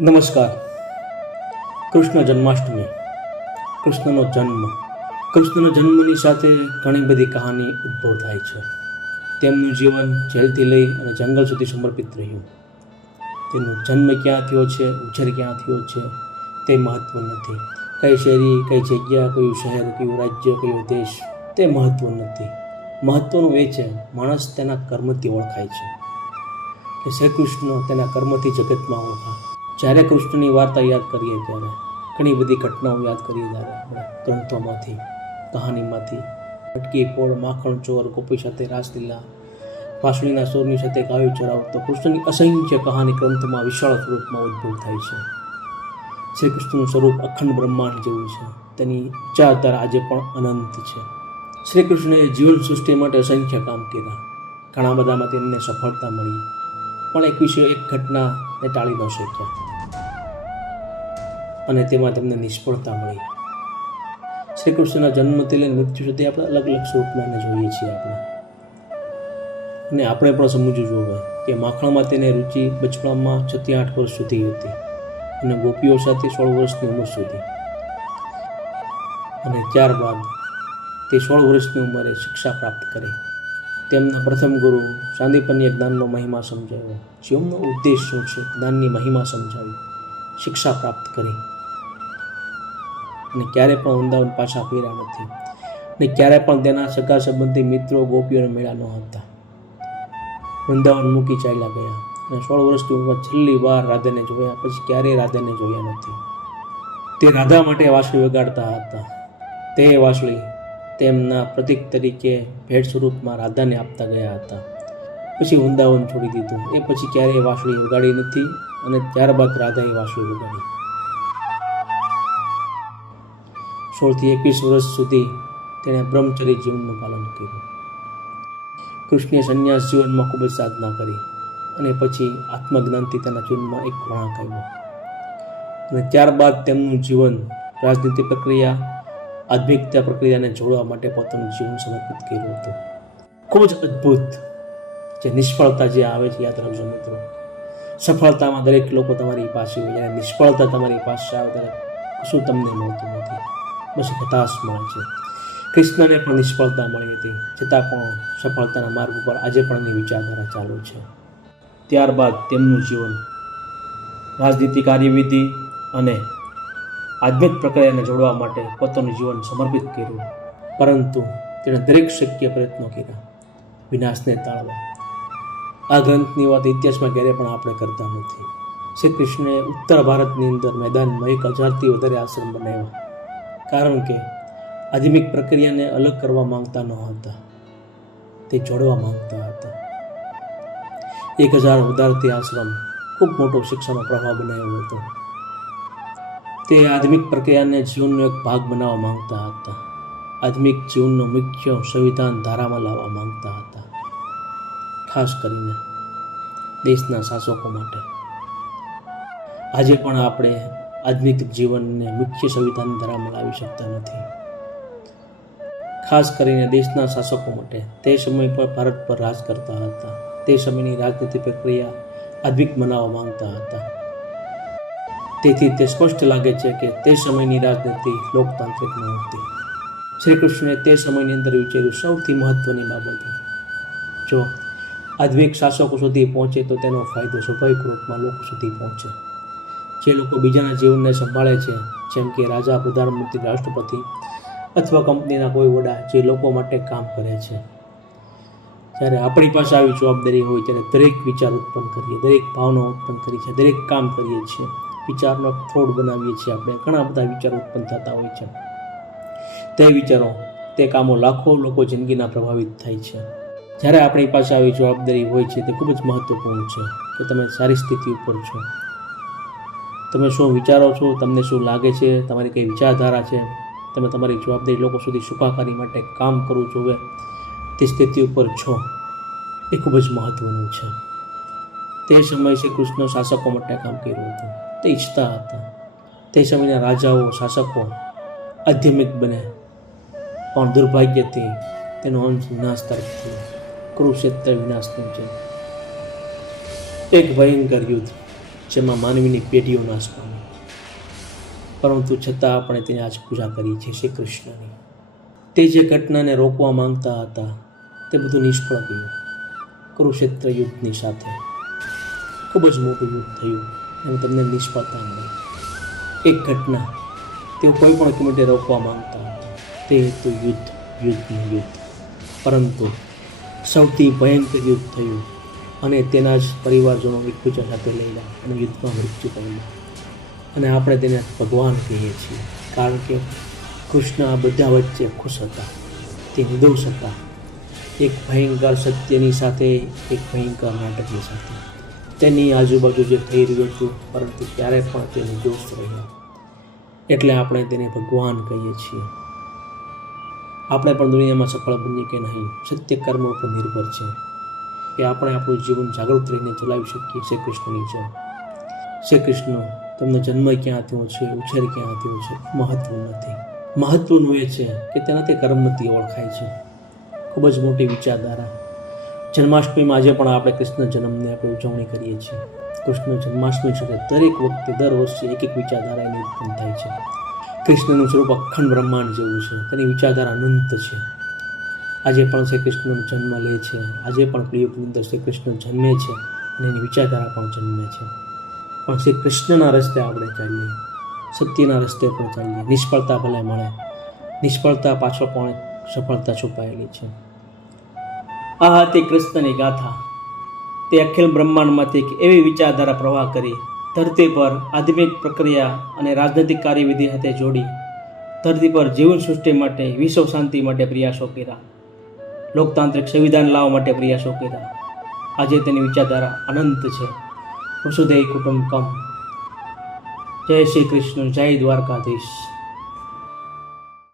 નમસ્કાર. કૃષ્ણ જન્માષ્ટમી. કૃષ્ણનો જન્મ. કૃષ્ણનો જન્મની સાથે ઘણી બધી કહાની ઉદ્ભવ થાય છે. તેમનું જીવન જેલથી લઈ અને જંગલ સુધી સમર્પિત રહ્યું. તેનો જન્મ ક્યાં થયો છે, ઉછેર ક્યાં થયો છે, તે મહત્વ નથી. કઈ શેરી કઈ જગ્યા, કયું શહેર, કયું રાજ્ય, કયો દેશ, તે મહત્વ નથી. મહત્વનું એ છે, માણસ તેના કર્મથી ઓળખાય છે. શ્રી કૃષ્ણ તેના કર્મથી જગતમાં ઓળખા. જ્યારે કૃષ્ણની વાર્તા યાદ કરીએ ત્યારે ઘણી બધી ઘટનાઓ યાદ કરીએ ત્યારે ગ્રંથોમાંથી, કહાનીમાંથી. અટકી પોળ, માખણ, ચોર, ગોપી સાથે રાસલીલા, વાસળીના સોરની સાથે ગાયું ચરાવતો કૃષ્ણની અસંખ્ય કહાની ગ્રંથમાં વિશાળ સ્વરૂપમાં ઉદ્ભવ થાય છે. શ્રી કૃષ્ણનું સ્વરૂપ અખંડ બ્રહ્માંડ જેવું છે. તેની વિચારધારા આજે પણ અનંત છે. શ્રી કૃષ્ણએ જીવન સૃષ્ટિ માટે અસંખ્ય કામ કર્યા. ઘણા બધામાં તેમને સફળતા મળી. પણ એક વિશે એક ઘટનાને ટાળી ન શક્યા. અને તેમાં તેમને નિષ્ફળતા મળી. શ્રી કૃષ્ણના જન્મથી લઈને મૃત્યુ સુધી આપણે અલગ અલગ સ્વરૂપમાં જોઈએ છીએ આપણે. અને આપણે પણ સમજવું જોઈએ કે માખણમાં તેને રુચિ બચપણમાં છથી આઠ વર્ષ સુધી હતી અને ગોપીઓ સાથે સોળ વર્ષની ઉંમર સુધી. અને ત્યારબાદ તે સોળ વર્ષની ઉંમરે શિક્ષા પ્રાપ્ત કરી. તેમના પ્રથમ ગુરુ સાંદીપન્ય જ્ઞાનનો મહિમા સમજાવ્યો જીવનનો ઉદ્દેશ શું છે જ્ઞાનની મહિમા સમજાવી શિક્ષા પ્રાપ્ત કરી. અને ક્યારે પણ વૃંદાવન પાછા ફેર્યા નથી. ને ક્યારે પણ તેના સગા સંબંધી મિત્રો ગોપીઓને મેળા ન હતા વૃંદાવન મૂકી ચાલ્યા ગયા અને સોળ વર્ષની ઉંમર છેલ્લી વાર રાધાને જોયા પછી ક્યારેય રાધાને જોયા નથી. તે રાધા માટે વાંસળી વગાડતા હતા. તે વાંસળી તેમના પ્રતીક તરીકે ભેટ સ્વરૂપમાં રાધાને આપતા ગયા હતા. પછી વૃંદાવન છોડી દીધું. એ પછી ક્યારેય વાંસળી વગાડી નથી અને ત્યારબાદ રાધાએ વાંસળી વગાડી. સોળથી એકવીસ વર્ષ સુધી તેણે બ્રહ્મચર્ય જીવનનું પાલન કર્યું. કૃષ્ણે સંન્યાસ જીવનમાં ખૂબ જ સાધના કરી અને પછી આત્મજ્ઞાનથી તેના જીવનમાં એક વળાંક આવ્યો. અને ત્યારબાદ તેમનું જીવન રાજનીતિ પ્રક્રિયા આધ્યાત્મિકતા પ્રક્રિયાને જોડવા માટે પોતાનું જીવન સમર્પિત કર્યું હતું. ખૂબ જ અદ્ભુત જે નિષ્ફળતા જે આવે છે, યાદ રાખજો મિત્રો. સફળતામાં દરેક લોકો તમારી પાસે જ્યારે નિષ્ફળતા તમારી પાસે આવે ત્યારે શું તમને મળતું નથી. બસ હતાશ મળે છે. કૃષ્ણને પણ નિષ્ફળતા મળી હતી. છતાં પણ સફળતાના માર્ગ ઉપર આજે પણ એની વિચારધારા ચાલુ છે. ત્યારબાદ તેમનું જીવન રાજનીતિ કાર્યવિધિ અને આધ્યાત્મિક પ્રક્રિયાને જોડવા માટે પોતાનું જીવન સમર્પિત કર્યું. પરંતુ તેણે દરેક શક્ય પ્રયત્નો કર્યા. વિનાશને ટાળવા. આ ગ્રંથની વાત ઇતિહાસમાં ક્યારેય પણ આપણે કરતા નથી. શ્રી કૃષ્ણએ ઉત્તર ભારતની અંદર મેદાનમાં એક હજારથી વધારે આશ્રમ બનાવ્યા. કારણ કે આધ્યાત્મિક પ્રક્રિયાને અલગ કરવા માંગતા ન હતા તે જોડવા માંગતા હતા. એક હજાર વધારતી આશ્રમ ખૂબ મોટો શિક્ષણનો પ્રભાવ બનાવ્યો હતો. તે આધ્યાત્મિક પ્રક્રિયાને જીવનનો એક ભાગ બનાવવા માંગતા હતા. આધ્યાત્મિક જીવનનો મુખ્ય સંવિધાન ધારામાં લાવવા માંગતા હતા. ખાસ કરીને દેશના શાસકો માટે. આજે પણ આપણે આધ્યાત્મિક જીવનને મુખ્ય સંવિધાન ધારામાં લાવી શકતા નથી. ખાસ કરીને દેશના શાસકો માટે તે સમય પર ભારત પર રાજ કરતા હતા. તે સમયની રાજનીતિ પ્રક્રિયા આધુનિક બનાવવા માંગતા હતા. તેથી તે સ્પષ્ટ લાગે છે કે તે સમયની રાજનીતિ લોકતાંત્રિક ન હતી. શ્રી કૃષ્ણે તે સમયની અંદર વિચાર્યું સૌથી મહત્વની બાબત. જો આધુનિક શાસકો સુધી પહોંચે તો તેનો ફાયદો સ્વાભાવિક રૂપમાં લોકો સુધી પહોંચે. જે લોકો બીજાના જીવનને સંભાળે છે, જેમ કે રાજા પ્રધાનમંત્રી રાષ્ટ્રપતિ અથવા કંપનીના કોઈ વડા જે લોકો માટે કામ કરે છે. જ્યારે આપણી પાસે આવી જવાબદારી હોય ત્યારે દરેક વિચાર ઉત્પન્ન કરીએ, દરેક ભાવના ઉત્પન્ન કરીએ છીએ, દરેક કામ કરીએ છીએ. વિચારનો ફ્રોડ બનાવીએ છીએ આપણે. ઘણા બધા વિચારો ઉત્પન્ન થતા હોય છે. તે વિચારો, તે કામો લાખો લોકો જિંદગીના પ્રભાવિત થાય છે. જ્યારે આપણી પાસે આવી જવાબદારી હોય છે, તે ખૂબ જ મહત્વપૂર્ણ છે કે તમે સારી સ્થિતિ ઉપર છો. તમે શું વિચારો છો? તમને શું લાગે છે? તમારી કઈ વિચારધારા છે? તમે તમારી જવાબદારી લોકો સુધી સુખાકારી માટે કામ કરવું જોઈએ તે સ્થિતિ ઉપર છો. એ ખૂબ જ મહત્વનું છે. તે સમયે શ્રી કૃષ્ણ શાસકો માટે કામ કર્યું હતું. તે ઈચ્છતા હતા. તે સમયના રાજાઓ, શાસકો આધ્યાત્મિક બને. પણ દુર્ભાગ્યથી તેનો અંશ વિનાશ તરફ થયો કુરુક્ષેત્ર વિનાશનું છે એક ભયંકર યુદ્ધ. જેમાં માનવીની પેઢીઓ નાશ પામી. પરંતુ છતાં આપણે તેની આજ પૂજા કરી છે શ્રી કૃષ્ણની. તે જે ઘટનાને રોકવા માંગતા હતા, તે બધું નિષ્ફળ ગયું. કુરુક્ષેત્ર યુદ્ધની સાથે. ખૂબ જ મોટું યુદ્ધ થયું એમ તમને નિષ્ફળતા મળી. એક ઘટના તેઓ કોઈ પણ કિંમતે રોકવા માંગતા તે હતું યુદ્ધ, યુદ્ધનું યુદ્ધ. પરંતુ સૌથી ભયંકર યુદ્ધ થયું અને તેના જ પરિવારજનો એકબીજા સાથે લઈને અને યુદ્ધમાં મૃત્યુ પામ્યા. અને આપણે તેને ભગવાન કહીએ છીએ, કારણ કે કૃષ્ણ બધા વચ્ચે ખુશ હતા તે નિર્દોષ હતા. એક ભયંકર સત્યની સાથે, એક ભયંકર નાટકની સાથે. તેની આજુબાજુ જે થઈ રહ્યું હતું, પરંતુ ત્યારે પણ તે નિર્દોષ રહ્યા. એટલે આપણે તેને ભગવાન કહીએ છીએ. આપણે પણ દુનિયામાં સફળ બનીએ કે નહીં, સત્ય કર્મ ઉપર નિર્ભર છે. કે આપણે આપણું જીવન જાગૃત રહીને ચલાવી શકીએ શ્રી કૃષ્ણની જેમ. શ્રી કૃષ્ણ, તમને જન્મ ક્યાં થયો છે, ઉછેર ક્યાં થયો છે મહત્વનું નથી. મહત્વનું એ છે કે તેનાથી કર્મથી ઓળખાય છે. ખૂબ જ મોટી વિચારધારા. જન્માષ્ટમીમાં આજે પણ આપણે કૃષ્ણ જન્મની આપણે ઉજવણી કરીએ છીએ. કૃષ્ણ જન્માષ્ટમી છે દરેક વખતે દર વર્ષે એક એક વિચારધારા એની ઉત્પન્ન થાય છે. કૃષ્ણનું સ્વરૂપ અખંડ બ્રહ્માંડ જેવું છે. તેની વિચારધારા અનંત છે. આજે પણ શ્રી કૃષ્ણનો જન્મ લે છે. આજે પણ અંદર શ્રી કૃષ્ણ જન્મે છે અને એની વિચારધારા પણ જન્મે છે. પણ શ્રી કૃષ્ણના રસ્તે આપણે ચાલીએ. સત્યના રસ્તે પણ ચાલીએ. નિષ્ફળતા ભલે મળે, નિષ્ફળતા પાછળ પણ સફળતા છુપાયેલી છે. આ હતી કૃષ્ણની ગાથા. તે અખિલ બ્રહ્માંડમાંથી એક એવી વિચારધારા પ્રવાહ કરી, ધરતી પર આધ્યાત્મિક પ્રક્રિયા અને રાજનૈતિક કાર્યવિધિ સાથે જોડી, ધરતી પર જીવન સૃષ્ટિ માટે વિશ્વ શાંતિ માટે પ્રયાસો કર્યા. લોકતાંત્રિક સંવિધાન લાવવા માટે પ્રયાસો કર્યા. આજે તેની વિચારધારા અનંત છે. વસુધૈવ કુટુંબકમ. જય શ્રી કૃષ્ણ. જય દ્વારકાધીશ.